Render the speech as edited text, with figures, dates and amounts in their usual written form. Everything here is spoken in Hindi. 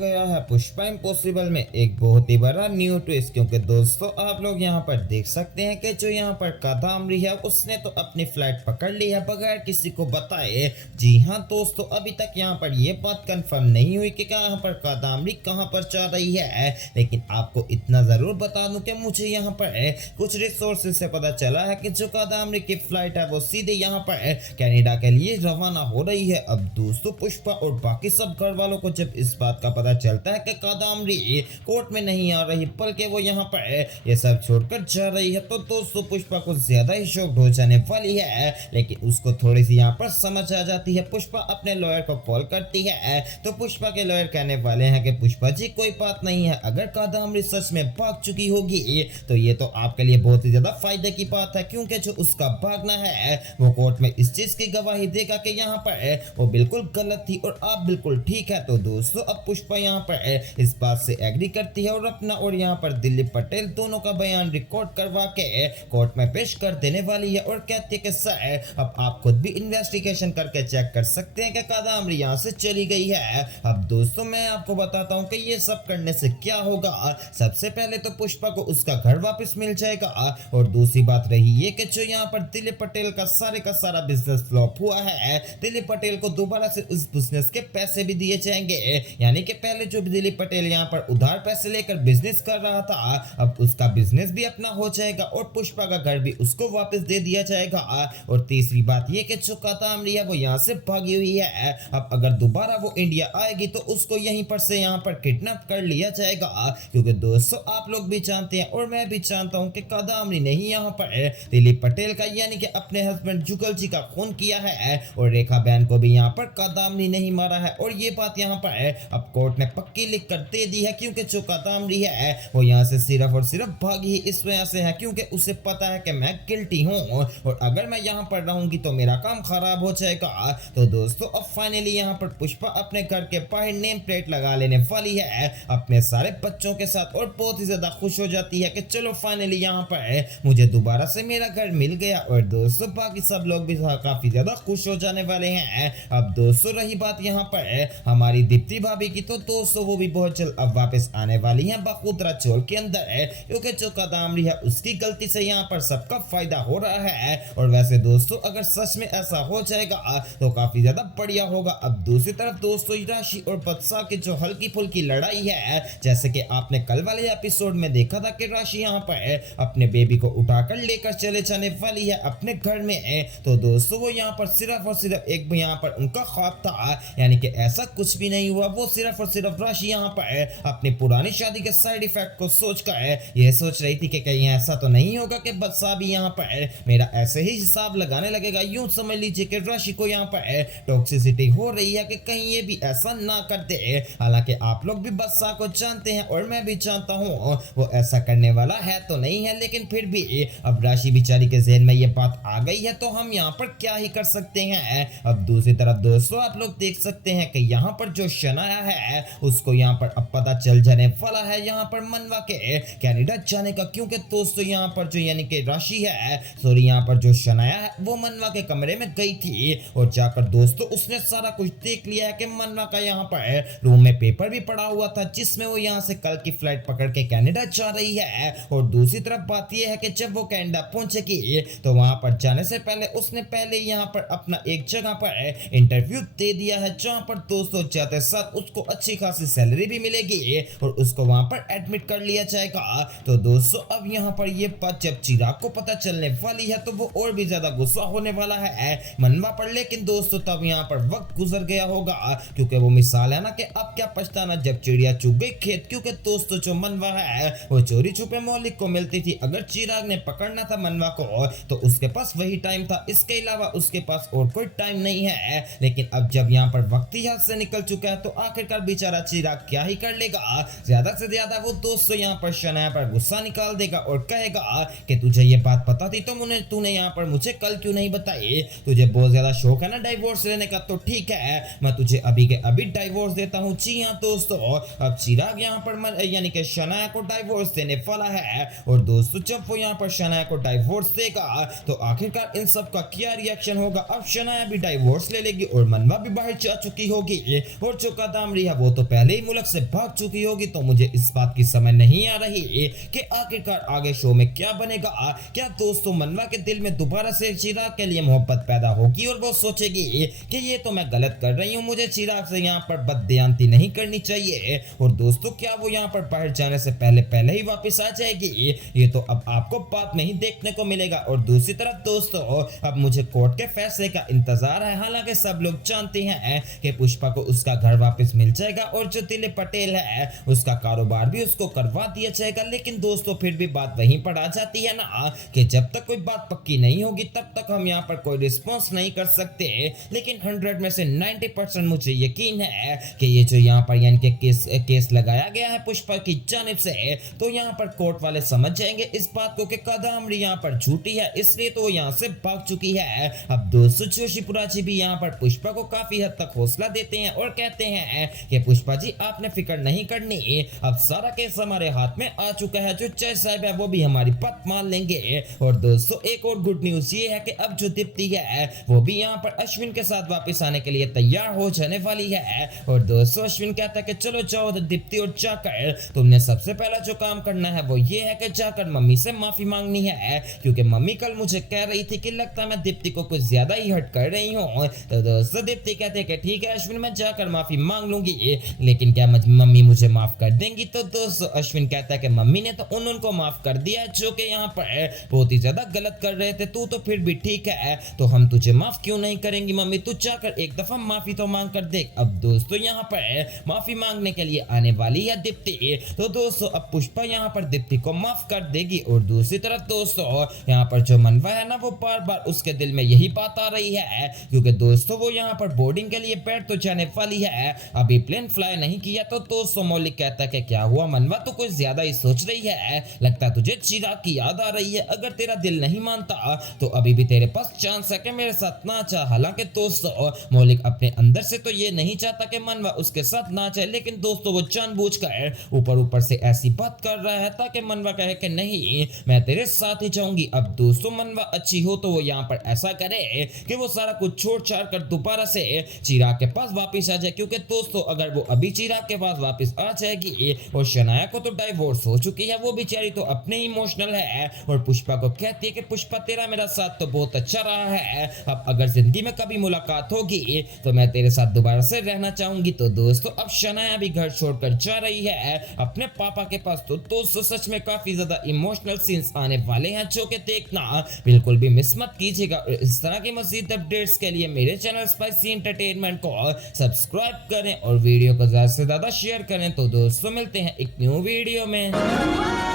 गया है पुष्पा इम्पॉसिबल में एक बहुत ही बड़ा न्यू ट्विस्ट। क्योंकि दोस्तों आप लोग यहाँ पर देख सकते हैं कि जो यहाँ पर कादामरी है उसने तो अपनी फ्लाइट पकड़ ली है बगैर किसी को बताए। जी हाँ दोस्तों, अभी तक यहाँ पर ये बात कंफर्म नहीं हुई कि यहाँ पर कादामरी कहाँ पर जा रही है, लेकिन आपको इतना जरूर बता दूं कि मुझे यहाँ पर कुछ रिसोर्सेज से पता चला है कि जो कादामरी की फ्लाइट है वो सीधे यहाँ पर कनाडा के लिए रवाना हो रही है। अब दोस्तों पुष्पा और बाकी सब घर वालों को जब इस बात का पता चलता है कि कादामरी कोर्ट में नहीं आ रही बल्कि वो यहाँ पर ये सब छोड़कर जा रही है, तो दोस्तों पुष्पा को ज्यादा ही शॉक्ड हो जाने वाली है। लेकिन उसको थोड़ी सी यहाँ पर समझ आ जाती है। पुष्पा अपने लॉयर को कॉल करती है तो पुष्पा के लॉयर कहने वाले हैं कि पुष्पा जी कोई बात नहीं है, अगर कादामरी सच में भाग चुकी होगी तो ये तो आपके लिए बहुत ही ज्यादा फायदे की बात है, क्योंकि जो उसका भागना है वो कोर्ट में इस चीज की गवाही देगा कि यहाँ पर वो बिल्कुल गलत थी और आप बिल्कुल ठीक है। तो दोस्तों अब पुष्पा यहाँ पर इस बात से एग्री करती है और अपना और यहाँ पर दिलीप पटेल दोनों का बयान रिकॉर्ड करवा के कोर्ट में पेश कर देने वाली है और कहती है कि सर अब आप खुद भी इन्वेस्टिगेशन करके चेक कर सकते हैं कि कादामरी यहाँ से चली गई है। अब दोस्तों मैं आपको बताता हूँ कि ये सब करने से क्या होगा। सबसे पहले तो पुष्पा को उसका घर वापस मिल जाएगा और दूसरी बात रही ये कि जो यहाँ पर दिलीप पटेल का सारा बिजनेस फ्लॉप हुआ है, दिलीप पटेल को दोबारा से उस बिजनेस के पैसे भी दिए जाएंगे। यानी कि पहले जो दिलीप पटेल यहाँ पर उधार पैसे लेकर बिजनेस कर रहा था अब उसका बिजनेस भी अपना हो जाएगा और पुष्पा का घर भी उसको वापस दे दिया जाएगा। और तीसरी बात ये कि जो कादामरी है वो यहाँ से भागी हुई है, अब अगर दोबारा वो इंडिया आएगी तो उसको यहीं पर से यहाँ पर किडनैप कर लिया जाएगा। क्योंकि दोस्तों आप लोग भी जानते हैं और मैं भी जानता हूँ कि कादामरी ने ही यहाँ पर दिलीप पटेल का यानी कि अपने हस्बैंड जुगल जी का खून किया है और रेखा बहन को भी यहाँ पर कादामरी नहीं मारा है। और ये बात यहाँ पर अब कोर्ट ने पक्की लिख कर दे दी है, क्योंकि जो कादामरी है वो यहाँ से सिर्फ और सिर्फ भागी ही इस वजह से है क्योंकि उसे पता है कि मैं गिल्टी हूँ और अगर मैं यहाँ पर रहूंगी तो मेरा काम खराब हो जाएगा। तो दोस्तों अब फाइनली यहाँ पर पुष्पा अपने घर के बाहर नेम प्लेट लगा लेने वाली है अपने सारे बच्चों के साथ और बहुत ही ज्यादा खुश हो जाती है कि चलो फाइनली यहाँ पर मुझे दोबारा से मेरा घर मिल गया। और दोस्तों बाकी सब लोग भी काफी ज्यादा खुश हो जाने वाले हैं। अब दोस्तों रही बात यहाँ पर हमारी दीप्ति भाभी की, तो दोस्तों वो भी बहुत जल्द अब वापस आने वाली हैं बखुदरा चौल के अंदर क्योंकि जो कादामरी है उसकी गलती से यहाँ पर सबका फायदा हो रहा है। और वैसे दोस्तों अगर सच में ऐसा हो जाएगा तो काफी ज्यादा बढ़िया होगा। अब दूसरी तरफ दोस्तों राशि और बदशाह की जो हल्की फुल्की लड़ाई है, जैसे कि आपने कल वाले एपिसोड में देखा था कि राशि यहाँ पर अपने बेबी को उठाकर लेकर चले जाने वाली है अपने घर में, तो दोस्तों वो यहाँ पर सिर्फ और सिर्फ एक यहाँ पर उनका ख्वाब था, यानी कि ऐसा कुछ भी नहीं हुआ। वो सिर्फ और सिर्फ राशि यहाँ पर अपनी पुरानी शादी के साइड इफेक्ट को सोचकर ये सोच रही थी कि कहीं ऐसा तो नहीं होगा कि बदशाह भी यहाँ पर मेरा ऐसे ही हिसाब लगाने लगेगा। यूं समझ लीजिए कि राशि को यहाँ पर टॉक्सिसिटी हो रही है कि कहीं ये भी ऐसा ना कर दे। हालांकि आप लोग भी बदशाह को जानते हैं और मैं भी जानता हूँ वो ऐसा करने वाला है तो नहीं है, लेकिन फिर भी अब राशि बेचारी के ज़हन में ये बात आ गई है तो हम यहाँ पर क्या ही कर सकते हैं। अब दूसरी तरफ दोस्तों आप लोग देख सकते हैं कि यहाँ पर जो शनाया है उसको यहाँ पर अब पता चल जाने वाला है यहाँ पर मनवा के कनाडा जाने का, क्योंकि दोस्तों यहाँ पर जो यानी कि राशि है सॉरी यहाँ पर जो शनाया है वो मनवा के कमरे में गई थी और जाकर दोस्तों उसने सारा कुछ देख लिया है कि मनवा का यहाँ पर रूम में पेपर भी पड़ा हुआ था जिसमें वो यहाँ से कल की फ्लाइट पकड़ के कनाडा जा रही है। और दूसरी तरफ बात यह है कि जब वो कनाडा पहुंचेगी तो वहां पर जाने से पहले उसने पहले यहाँ पर अपना एक जगह पर इंटरव्यू दे दिया है जहां पर दोस्तों जाते साथ उसको अच्छी खासी सैलरी भी मिलेगी और उसको वहां पर एडमिट कर लिया जाएगा। तो दोस्तों अब यहाँ पर ये बात जब चिराग को पता चलने वाली है तो वो और भी ज्यादा गुस्सा होने वाला है मनवा पर, लेकिन दोस्तों तब यहाँ पर वक्त गुजर गया होगा क्योंकि वो मिसाल है ना कि अब क्या पछताना जब चिड़िया चुग गई खेत। क्योंकि दोस्तों जो मनवा है वो चोरी छुपे मौलिक को मिलती थी, अगर चिराग ने पकड़ना था मनवा को तो उसके पास वही टाइम था, इसके अलावा उसके पास और कोई टाइम नहीं है। लेकिन अब जब यहाँ पर वक्त ही हाथ से निकल चुका है तो आखिरकार बेचारा चिराग क्या ही कर लेगा। ज्यादा से ज्यादा वो दोस्तों यहाँ पर शनाया पर गुस्सा निकाल देगा और कहेगा कि तुझे ये बात पता थी तो तूने यहाँ पर मुझे कल क्यों नहीं बताई। तुझे बहुत ज्यादा शौक है ना डाइवोर्स लेने का, तो ठीक है मैं तुझे अभी के अभी डाइवोर्स देता हूँ। जी हाँ दोस्तों अब चिराग यहाँ पर यानी कि शनाया को डाइवोर्स देने वाला है और दोस्तों जब वो यहाँ पर शनाया को डाइवोर्स देगा तो आखिरकार इन सब का क्या रिएक्शन होगा। अब शनाया भी डाइवोर्स ले लेगी और मनवा भी बाहर जा चुकी होगी और जो कादामरी है वो वो तो पहले ही मुल्क से भाग चुकी होगी। तो मुझे इस बात की समझ नहीं आ रही कि आखिरकार आगे शो में क्या बनेगा। क्या दोस्तों मनवा के दिल में दोबारा से चिराग के लिए मोहब्बत पैदा होगी और वो सोचेगी कि ये तो मैं गलत कर रही हूँ, मुझे चिराग से यहाँ पर बददयांती नहीं करनी चाहिए। और दोस्तों क्या वो यहाँ पर बाहर जाने से पहले ही वापस आ जाएगी, ये तो अब आपको बाद में ही देखने को मिलेगा। और दूसरी तरफ दोस्तों अब मुझे कोर्ट के फैसले का इंतजार है। हालांकि सब लोग जानते हैं कि पुष्पा को उसका घर वापस मिल जाएगा और जो दिलीप पटेल है उसका कारोबार भी उसको करवा दिया जाएगा। लेकिन दोस्तों फिर भी बात वहीं पर आ जाती है ना कि जब तक कोई बात पक्की नहीं होगी तब तक हम यहाँ पर कोई रिस्पॉन्स नहीं कर सकते। लेकिन 100 में से 90% मुझे यकीन है कि ये जो यहाँ पर यानी कि केस लगाया गया है पुष्पा की जानिब से, तो यहाँ पर कोर्ट वाले समझ जाएंगे इस बात को कि कादम्बरी यहाँ पर झूठी है, इसलिए तो यहाँ से भाग चुकी है। अब दोस्तों जोशीपुरा जी भी यहाँ पर पुष्पा को काफी हद तक हौसला देते हैं और कहते हैं कि पुष्पा जी आपने फिक्र नहीं करनी, अब सारा केस हमारे हाथ में आ चुका है, जो जज साहब है वो भी हमारी बात मान लेंगे। और दोस्तों एक और गुड न्यूज ये है कि अब जो दीप्ति है वो भी यहाँ पर अश्विन के साथ वापस आने के लिए तैयार हो जाने वाली है। और दोस्तों अश्विन कहता है कि चलो जाओ दीप्ति और जाकर तुमने सबसे पहला जो काम करना है वो ये है कि जाकर मम्मी से माफी मांगनी है, क्योंकि मम्मी कल मुझे कह रही थी कि लगता है मैं दीप्ति को कुछ ज्यादा ही हर्ट कर रही हूँ। तो दोस्तों दीप्ति कहते हैं कि ठीक है अश्विन मैं जाकर माफी मांग लूंगी, लेकिन क्या मम्मी मुझे माफ कर देंगी। तो दोस्तों अश्विन कहता है कि मम्मी ने तो उनको माफ कर दिया जो कि यहाँ पर बहुत ही ज्यादा गलत कर रहे थे, तू तो फिर भी ठीक है, तो हम तुझे माफ क्यों नहीं करेंगी मम्मी, तू जाकर एक दफा माफी तो मांग कर देख। अब दोस्तों यहाँ पर माफी मांगने के लिए आने वाली है दीप्ति। तो दोस्तों अब पुष्पा यहाँ पर दीप्ति को माफ कर देगी। और दूसरी तरफ दोस्तों यहाँ पर जो मनवा है ना वो बार बार उसके दिल में यही बात आ रही है, क्योंकि दोस्तों वो यहाँ पर बोर्डिंग के लिए बैठ तो जाने वाली है, अभी प्लेन फ्लाई नहीं किया। तो दोस्तों मौलिक कहता है कि क्या हुआ मनवा, तो कुछ ज्यादा ही सोच रही है, लगता है तुझे चिराग की याद आ रही है, अगर तेरा दिल नहीं मानता तो अभी भी तेरे पास चांस है कि मेरे साथ ना चाह। हालांकि दोस्तों मौलिक अपने अंदर से तो ये नहीं चाहता कि मनवा उसके साथ ना चाहे, लेकिन दोस्तों वो जानबूझकर ऊपर से ऐसी बात कर रहा है ताकि मनवा कहे कि नहीं मैं तेरे साथ ही जाऊंगी। अब दोस्तों मनवा अच्छी हो तो वो यहाँ पर ऐसा करे कि वो सारा कुछ छोड़ छाड़ कर दोबारा से चिराग के पास वापस आ जाए, क्योंकि दोस्तों अगर वो अभी चिराग के पास वापस आ जाएगी और शनाया को तो डाइवोर्स हो चुकी है, वो बेचारी तो अपने इमोशनल है और पुष्पा को कहती है कि पुष्पा तेरा मेरा साथ तो बहुत अच्छा रहा है, अब अगर जिंदगी में कभी मुलाकात होगी तो मैं तेरे साथ दोबारा से रहना चाहूंगी। तो दोस्तों अब शनाया भी घर छोड़कर जा रही है अपने पापा के पास। तो दोस्तों सच में काफी ज्यादा इमोशनल सीन्स आने वाले हैं जो कि देखना बिल्कुल भी मिस मत कीजिएगा। इस तरह की मज़ीद अपडेट्स के लिए मेरे चैनल स्पाइसी एंटरटेनमेंट को सब्सक्राइब करें और वीडियो को ज्यादा से ज्यादा शेयर करें। तो दोस्तों मिलते हैं एक न्यू वीडियो में।